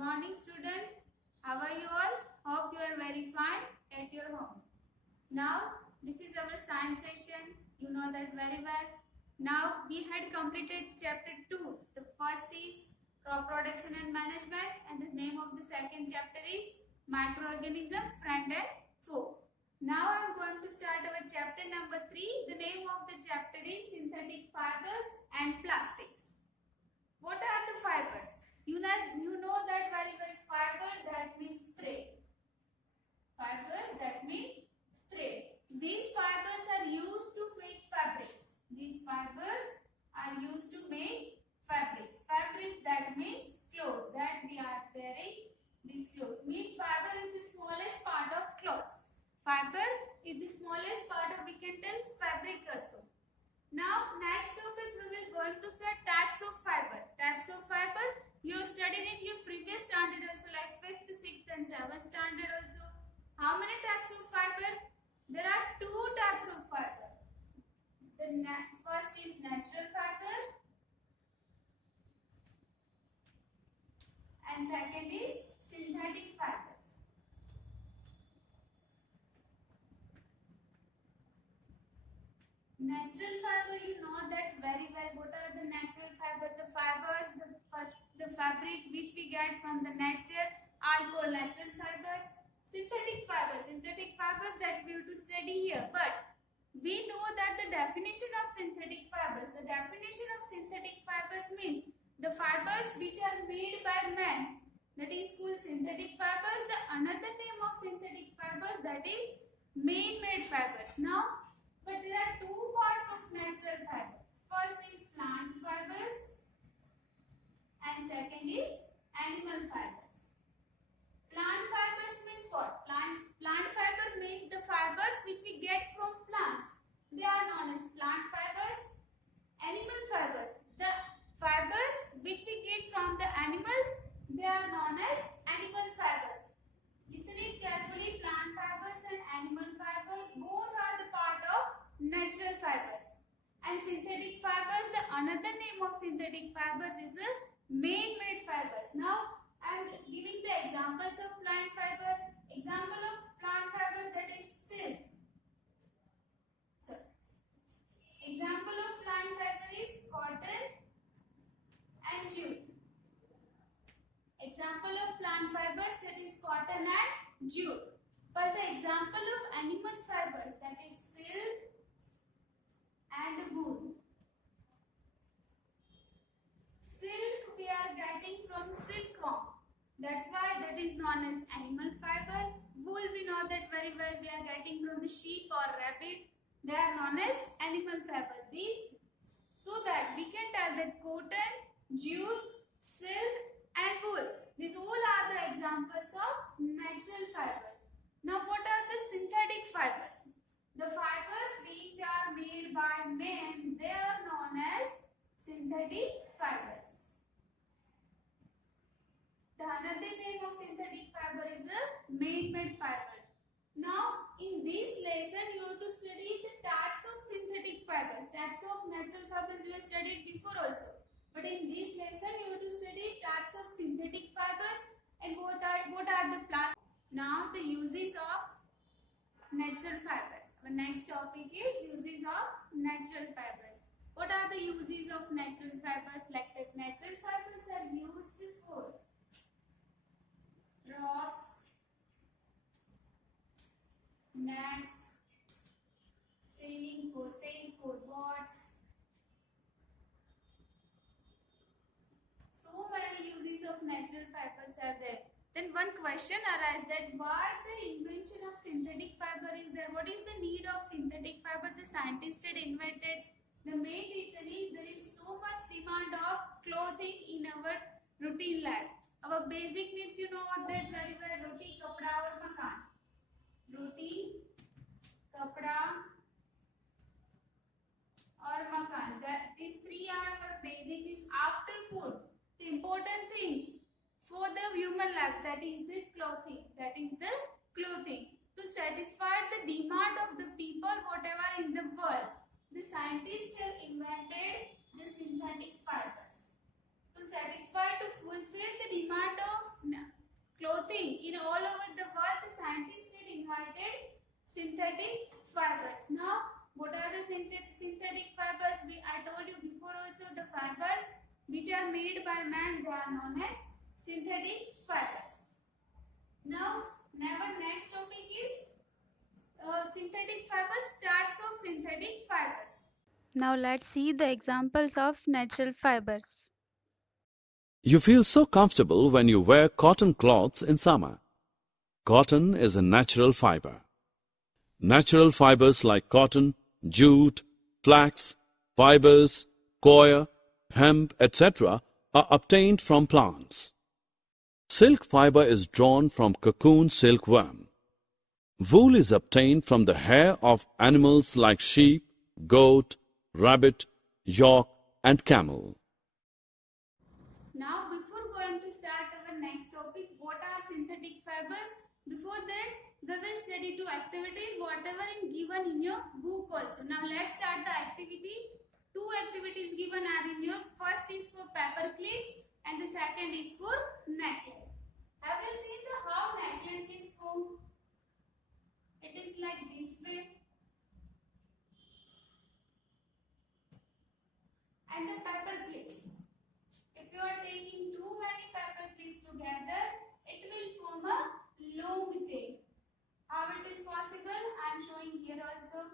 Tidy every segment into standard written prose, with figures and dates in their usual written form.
morning, students. How are you all? Hope you are very fine at your home. Now, this is our science session. You know that very well. Now, we had completed chapter 2. The first is crop production and management, and the name of the second chapter is microorganism, friend and foe. Now, I am going to start our chapter number 3. The name of the chapter is synthetic fibers and plastics. What are the fibers? You know that very well. Fiber, that means thread. Fibers, that means thread. These fibers are used to make fabrics. These fibers are used to make fabrics. Fabric, that means clothes that we are wearing. These clothes. Mean fiber is the smallest part of clothes. Fiber is the smallest part of, we can tell, fabric also. Now, next topic we will going to start types of fiber. Types of fiber you studied in your previous standard also, like 5th, 6th and 7th standard also. How many types of fiber? There are 2 types of fiber. The first is natural fiber and second is synthetic fibers. Natural fiber, you know that very well. What are the natural fiber? The fibers, the fabric which we get from the nature are called natural fibers. Synthetic fibers that we have to study here. But we know that the definition of synthetic fibers, means the fibers which are made by man, that is called synthetic fibers. The another name of synthetic fibers, that is man-made fibers. Now, but there are 2 parts of natural fiber. First is plant fibers and second is animal fibers. Plant fibers means what? Plant fiber means the fibers which we get from plants. They are known as plant fibers. Animal fibers, the fibers which we get from the animals, they are known as animal fibers. Listen it carefully. Plant fibers and animal fibers both are the part of natural fibers. And synthetic fibers, the another name of synthetic fibers is man-made fibers. Now, I am giving the examples of plant fibers. Example of plant fiber, that is silk. So, example of plant fiber is cotton and jute. Example of plant fibers, that is cotton and jute. But the example of animal fibers, that is silk and wool. Silk we are getting from silkworm. That's why that is known as animal fiber. Wool we know that very well, we are getting from the sheep or rabbit. They are known as animal fiber. These, so that we can tell that cotton, jute, silk and wool, these all are the examples of natural fibers. Now, what are the synthetic fibers? The fibers which are made by man, they are known as synthetic fibers. The another name of synthetic fiber is man-made fibers. Now, in this lesson, you have to study the types of synthetic fibers. Types of natural fibers we have studied before also. But in this lesson, you have to study types of synthetic fibers and what are the plastics. Now, the uses of natural fibers. Our next topic is uses of natural fibers. What are the uses of natural fibers? Like that, natural fibers are used for ropes, nets, sailing for boats. So many uses of natural fibers are there. Then one question arises that why the invention of synthetic fiber is there? What is the need of synthetic fiber the scientists had invented? The main reason is there is so much demand of clothing in our routine life. Our basic needs, you know that very well, roti, kapda or makan. Roti, kapda or makan. These 3 are our basic needs. After food, the important things for the human life, that is the clothing. To satisfy the demand of the people whatever in the world, the scientists have invented the synthetic fibers. To fulfill the demand of clothing in all over the world, the scientists had invented synthetic fibers. Now, what are the synthetic fibers? I told you before also, the fibers which are made by man, they are known as synthetic fibers. Now, next topic is synthetic fibers, types of synthetic fibers. Now let's see the examples of natural fibers. You feel so comfortable when you wear cotton cloths in summer. Cotton is a natural fiber. Natural fibers like cotton, jute, flax, fibers, coir, hemp, etc. are obtained from plants. Silk fiber is drawn from cocoon silkworm. Wool is obtained from the hair of animals like sheep, goat, rabbit, yak and camel. Now, before going to start our next topic, what are synthetic fibers? Before that, we will study two activities, whatever is given in your book also. Now, let's start the activity. Two activities given are in your, first is for paper clips and the second is for necklace. Have you seen how necklace is formed? It is like this way. And the paper clips. If you are taking too many paper clips together, it will form a long chain. How it is possible? I am showing here also.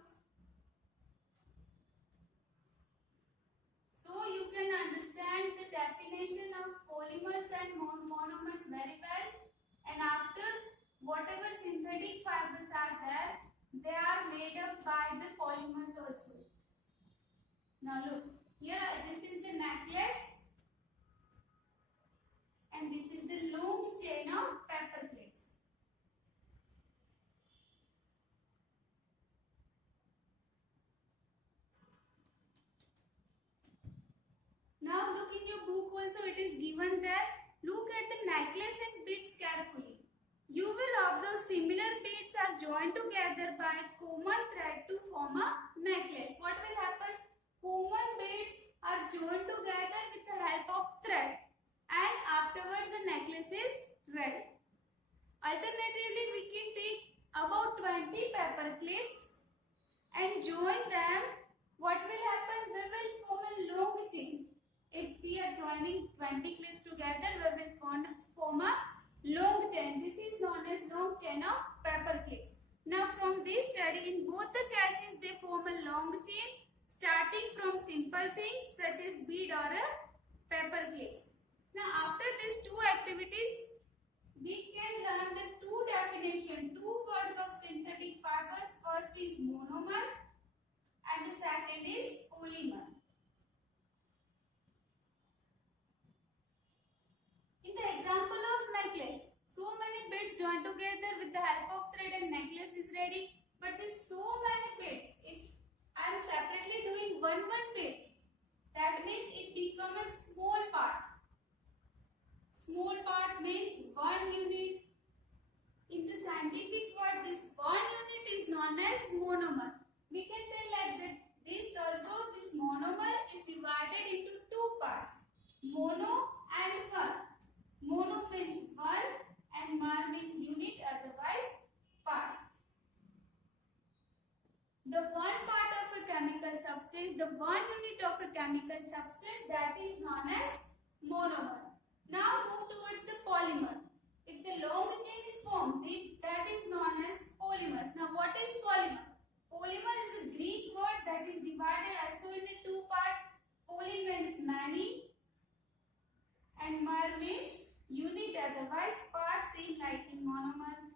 So you can understand the definition of polymers and monomers very well. And after, whatever synthetic fibers are there, they are made up by the polymers also. Now look, here this is the necklace. And this is the long chain of paper clips. Now look in your book also, it is given there. Look at the necklace and beads carefully. You will observe similar beads are joined together by common thread to form a necklace. What will happen? Common beads are joined together with the help of thread. And afterwards the necklace is ready. Alternatively, we can take about 20 paper clips and join them. What will happen? We will form a long chain. If we are joining 20 clips together, we will form a long chain. This is known as long chain of paper clips. Now from this study, in both the cases, they form a long chain starting from simple things such as bead or a paper clips. Now after these two activities, we can learn the two definition, two words of synthetic fibers. First is monomer and the second is polymer. In the example of necklace, so many beads joined together with the help of thread and necklace is ready. But there's so many beads. If I am separately doing one bead, that means it becomes a small part. Small part means 1 unit. In the scientific word, this 1 unit is known as monomer. We can tell like that this monomer is divided into two parts, mono and mer. Mono means 1 and mer means unit, otherwise part. The one part of a chemical substance, the 1 unit of a chemical substance, that is known as monomer. Now move towards the polymer. If the long chain is formed, that is known as polymers. Now what is polymer? Polymer is a Greek word that is divided also into two parts. Poly means many and mer means unit, otherwise part, same like in monomer.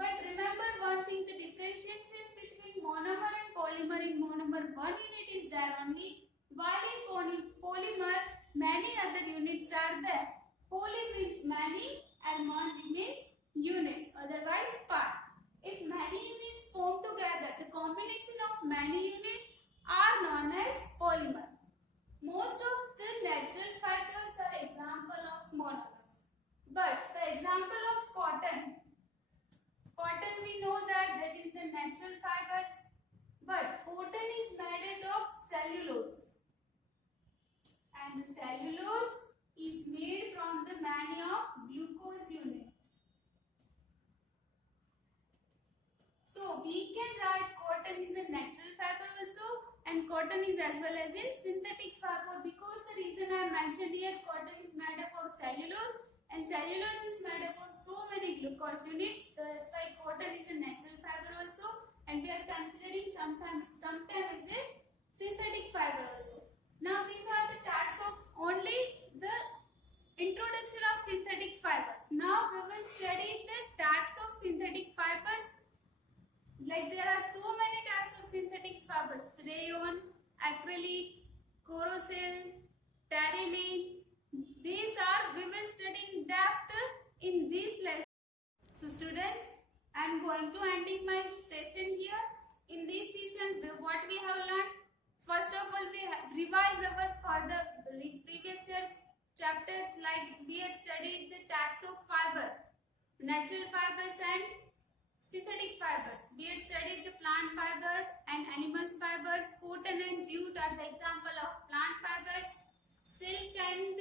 But remember one thing, the differentiation between monomer and polymer. In monomer 1 unit is there only, while in polymer many other units are there. Poly means many and mon means units, otherwise part. If many units form together, the combination of many units are known as polymer. Most of the natural fibers are example of monomers. But the example of cotton we know that is the natural fibers. But cotton is made of cellulose. And the cellulose So we can write cotton is a natural fiber also, and cotton is as well as in synthetic fiber, because the reason I mentioned here, cotton is made up of cellulose, and cellulose is made up of so many glucose units. That's why cotton is a natural fiber also, and we are considering sometimes as a synthetic fiber also. Now these are the types of only the introduction of synthetic fibers. Now we will study the types of synthetic fibers. Like there are so many types of synthetic fibers: rayon, acrylic, corocel, terylene. These are we will study in depth in this lesson. So students, I am going to ending my session here. In this session, what we have learned, first of all, we have revised our further previous year's chapters, like we had studied the types of fiber, natural fibers and synthetic fibers. We had studied the plant fibers and animals fibers. Cotton and jute are the example of plant fibers. Silk and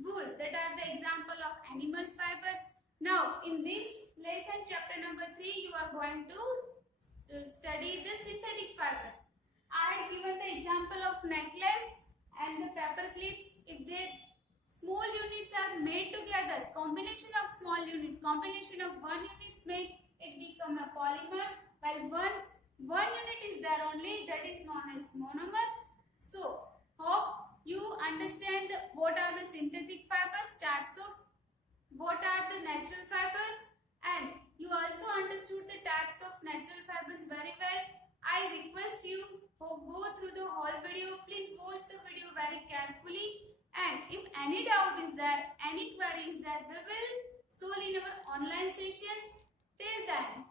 wool, that are the example of animal fibers. Now in this lesson, chapter number 3, you are going to study the synthetic fibers. I had given the example of necklace and the paper clips. If they small units are made together, combination of small units, combination of one units make it become a polymer, while one unit is there only, that is known as monomer. So hope you understand what are the synthetic fibers, types of what are the natural fibers, and you also understood the types of natural fibers very well. I request you to go through the whole video. Please watch the video very carefully, and if any doubt is there, any query is there, we will solve in our online sessions. Till then,